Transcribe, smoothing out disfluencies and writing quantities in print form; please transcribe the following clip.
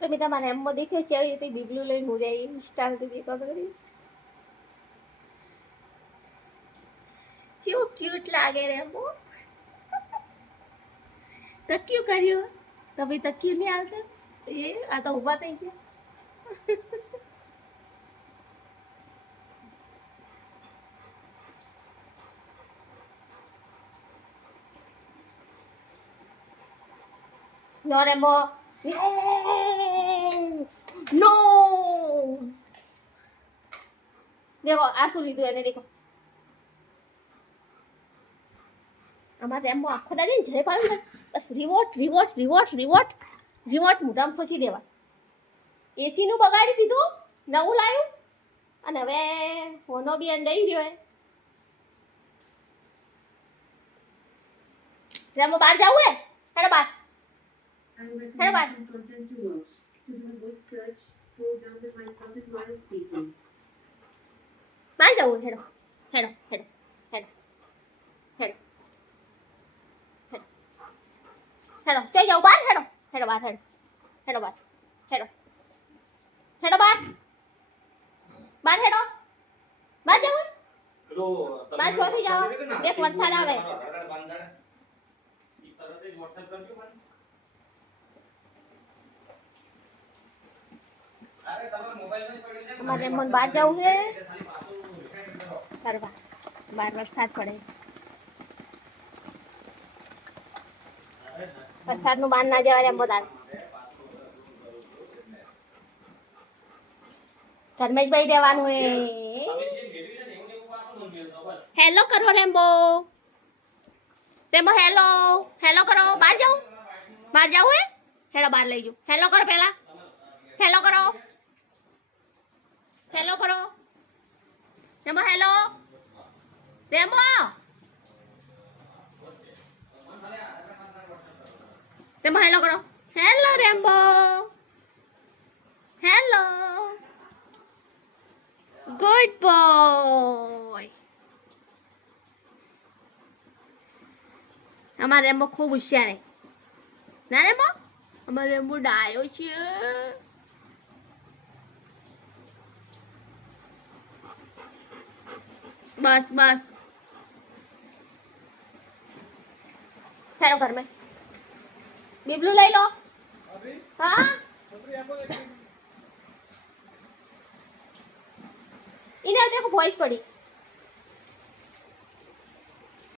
તમે તમારા એમમાં દેખ્યો છે આવી રીતે બીબલું લઈને હું જાય ઇન્સ્ટા દેખો કરી કેવું ક્યુટ લાગે રે એમો તક્યું કર્યું તમે તક્યું નહીં હાલતા એ આ તો ઊભા થઈ ગયા No, Remo. No. देखो आंसू લીધું એને देखो અમાર રેમો આખો દાડી જય પાડે બસ રિમોટ મોઢામાં ફસી દેવા એસી નું બગાડી દીધું નવું લાવ્યું અને હવે ફોનો બી અંડાઈ રહ્યો હે રેમો બહાર જાવું હે હેડો બહાર હેડો બહાર બહાર જાવું હેડો હેડો હેડો હેડો હેડો હેડો ચોઈ જાવ બહાર હેડો હેડો બહાર હેડો હેડો બહાર હેડો હેડો બહાર બહાર હેડો બહાર જાવ બહાર ચોથી જાવ દેખ વરસાદ આવે हमारे मन बाहर जाऊंगे सरवा बार वरसाद पड़े वरसाद नु बाहर ना जवा एम बता घर में ज बई देवानुं है हेलो करो रेम्बो रेम्बो हेलो हेलो करो बाहर जाओ है हेलो बाहर लई जाओ हेलो करो पहला हेलो करो हेलो करो रेमो हेलो रेमो रेमो हेलो करो हेलो रेमो हेलो गुड बॉय हमारा रेमो खूब होशियार है ना रेमो हमारा रेमो डायो छे बस बस चलो घर में बिबलू ले लो अभी हाँ इन्हें देखो वॉइस पड़ी